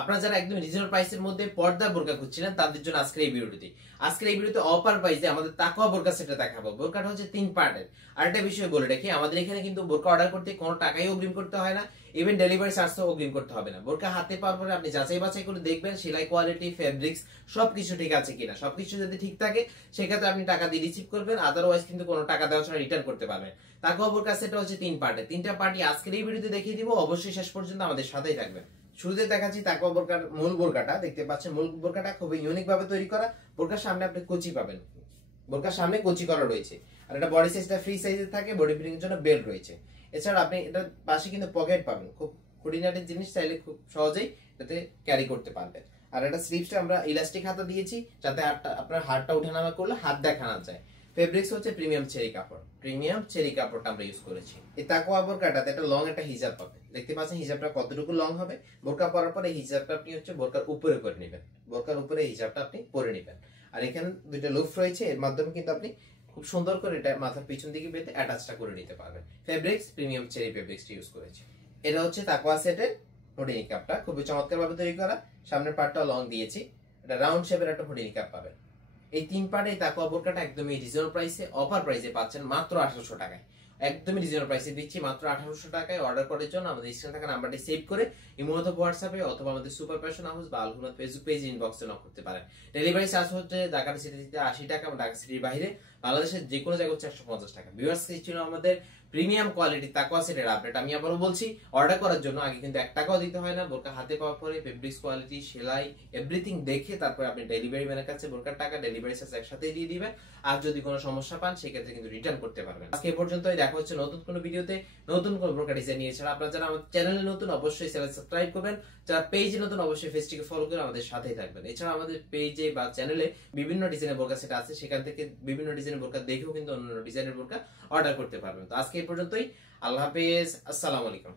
আপনারা যারা একদম রিজনেবল প্রাইসের মধ্যে পর্দার বোরকা খুঁজছিলেন তাদের জন্য আজকের এই ভিডিওতে অফার প্রাইসে আমাদের তাকওয়া বোরকা সেটটা দেখাবো। বোরকাটা হচ্ছে 3 পার্টের। আরেকটা বিষয় বলে রাখি, আমাদের এখানে কিন্তু বোরকা অর্ডার করতে কোনো টাকাই অগ্রিম করতে হয় না, ইভেন ডেলিভারি চার্জও অগ্রিম করতে হবে না। বোরকা হাতে পাওয়ার পরে আপনি যাচাই বাছাই করে দেখবেন সেলাই কোয়ালিটি, ফেব্রিক্স সবকিছু ঠিক আছে কিনা। সবকিছু যদি ঠিক থাকে সেক্ষেত্রে আপনি টাকা দিয়ে রিসিভ করবেন, আদারওয়াইজ কিন্তু কোনো টাকা দেওয়া ছাড়া রিটার্ন করতে পারবেন। তাকওয়া বোরকা সেটটা হচ্ছে 3 পার্টের। 3টা পার্টি আজকের এই ভিডিওতে দেখিয়ে দিব, অবশ্যই শেষ পর্যন্ত আমাদের সাথেই থাকবেন। শুরুতে দেখাচ্ছি তাকওয়া বোরকার মূল বোরকাটা। দেখতে পাচ্ছেন মূল বোরকাটা খুবই ইউনিক ভাবে তৈরি করা। বোরকার সামনে আপনি কুচি পাবেন, বোরকার সামনে কুচি করা রয়েছে। আর এটা বডি সাইজটা ফ্রি সাইজের থাকে, বডি ফিটিং এর জন্য বেল্ট রয়েছে। এছাড়া আপনি এটার পাশে কিন্তু পকেট পাবেন, খুব খুঁটিনাটির জিনিস, চাইলে খুব সহজেই এটাতে ক্যারি করতে পারবেন। আর এটা স্লিভসটা আমরা ইলাস্টিক হাতা দিয়েছি যাতে আপনার হাতটা ওঠানামা করলে হাত দেখা না যায়। ফেব্রিক্স হচ্ছে প্রিমিয়াম চেরি কাপড়টা আমরা ইউজ করেছি। এই তাকওয়া বোরকাটাতে একটা লং একটা হিজাব পাবে। দেখতে পাচ্ছেন হিজাবটা কতটুকু লং হবে। বোরকা পরার পরে হিজাবটা আপনি হচ্ছে বোরকার উপরে করে নেবেন, বোরকার উপরে হিজাবটা আপনি পরে নেবেন। আর এখানে দুইটা লুপ রয়েছে, এর মাধ্যমে কিন্তু আপনি খুব সুন্দর করে এটা মাথার পিছন দিকে বেঁধে অ্যাটাচটা করে নিতে পারবেন। ফেব্রিক্স প্রিমিয়াম চেরি ফেব্রিক্সটা ইউজ করেছি। এটা হচ্ছে তাকওয়া সেটের হুডি নিকাবটা, খুবই চমৎকার ভাবে তৈরি করা। সামনের পার্টটা লং দিয়েছি, এটা রাউন্ড শেপের একটা হুডি নিকাব পাবেন। এই 3 পার্টে তাকওয়া বোরকাটা একদমই রিজনেবল প্রাইসে, অফার প্রাইসে পাচ্ছেন মাত্র 1800 টাকায়। একদমই রিজনেবল প্রাইসে দিচ্ছি মাত্র 1800 টাকায়। অর্ডার করার জন্য আমাদের স্ক্রিনে থাকা নাম্বারটি সেভ করে ইমো অথবা হোয়াটসঅ্যাপে অথবা আমাদের সুপার ফ্যাশন হাউস বা আলহুনা ফেসবুক পেজ ইনবক্সে নক করতে পারেন। ডেলিভারি চার্জ হচ্ছে ঢাকা সিটিতে 80 টাকা এবং ঢাকা সিটির বাইরে বাংলাদেশের যে কোনো জায়গায় হচ্ছে 150 টাকা। ভিউয়ার্স, এই ছিল আমাদের প্রিমিয়াম কোয়ালিটি তাকওয়া সেটের আপডেট। আমি আবারও বলছি, অর্ডার করার জন্য আগে কিন্তু 1 টাকাও দিতে হয় না। বোরকা হাতে পাওয়ার পরে ফেব্রিক্স কোয়ালিটি, সেলাই, এভরিথিং দেখে তারপরে আপনি ডেলিভারি ম্যানের কাছে বোরকার টাকা, ডেলিভারি চার্জ একসাথেই দিয়ে দিবেন। আর যদি কোনো সমস্যা পান সেক্ষেত্রে কিন্তু রিটার্ন করতে পারবেন। আজকে এই পর্যন্তই, দেখা হচ্ছে নতুন কোনো ভিডিওতে নতুন কোনো বোরকা ডিজাইন নিয়ে। এছাড়া আপনারা যারা আমার চ্যানেলে নতুন অবশ্যই চ্যানেল সাবস্ক্রাইব করবেন, যারা পেজে নতুন অবশ্যই পেজটিকে ফলো করে আমাদের সাথেই থাকবেন। এছাড়া আমাদের পেজে বা চ্যানেলে বিভিন্ন ডিজাইনের বোরকা সেট আছে, সেখান থেকে বিভিন্ন ডিজাইনের বোরকা দেখেও কিন্তু অন্য ডিজাইনের বোরকা অর্ডার করতে পারবেন। তো আজকে এই পর্যন্তই, আল্লাহ হাফেজ, আসসালামু আলাইকুম।